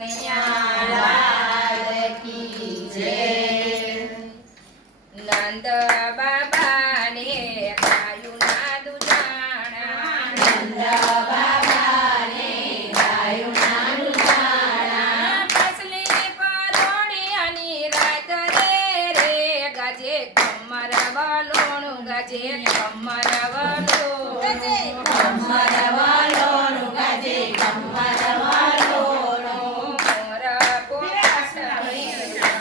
લાલ કી જય। નંદ બાબાને ગાયું ના દુજાણા, નંદ બાબાને ગાયું ના દુજાણા, પસલી પરોળિયાની રાત રે ગાજે કમર વાલોણું, ગાજે કમર વાલોણું, કમર વાલોણું ગાજે કમર વાલોણું, મોર પોપાટને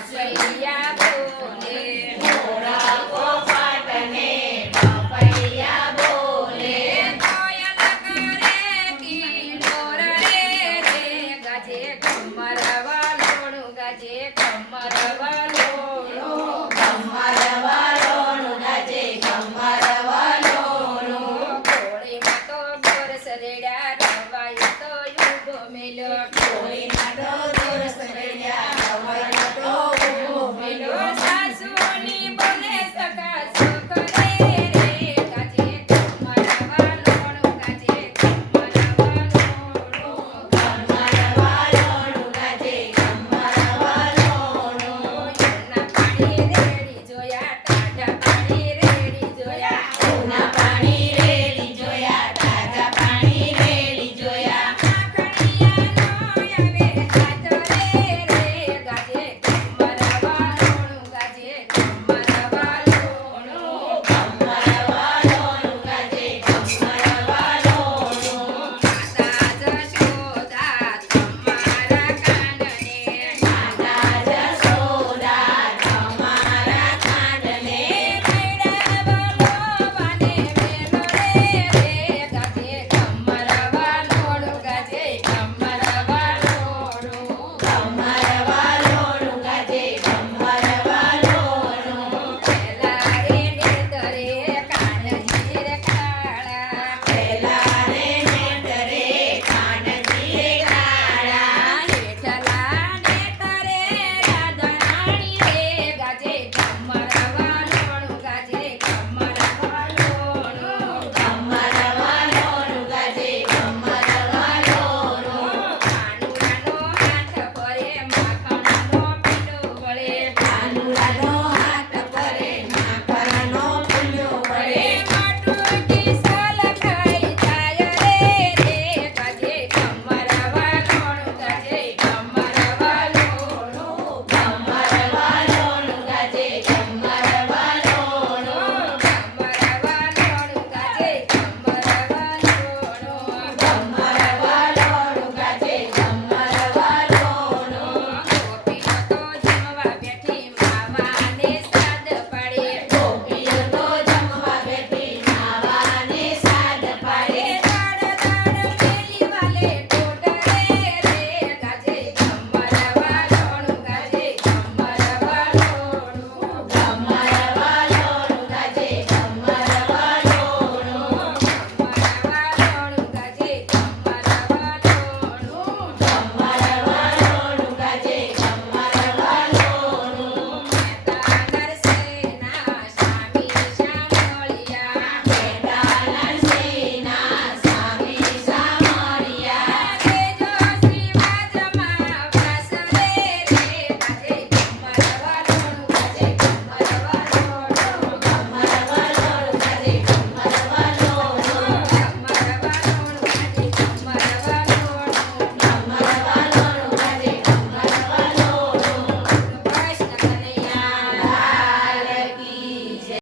પપૈયા બોલે, મોરા પોપાટને પપૈયા બોલે, કોયલ કરે કિલોર રે ગાજે કમર વાલોણું, ગાજે કમર વાલોણું, કમર વાલોણું ગાજે કમર વાલોણું, કોળીમાં તો બોરસ રેડ્યા રવાય તો યુગ મેલ્યો, કોળીમાં તો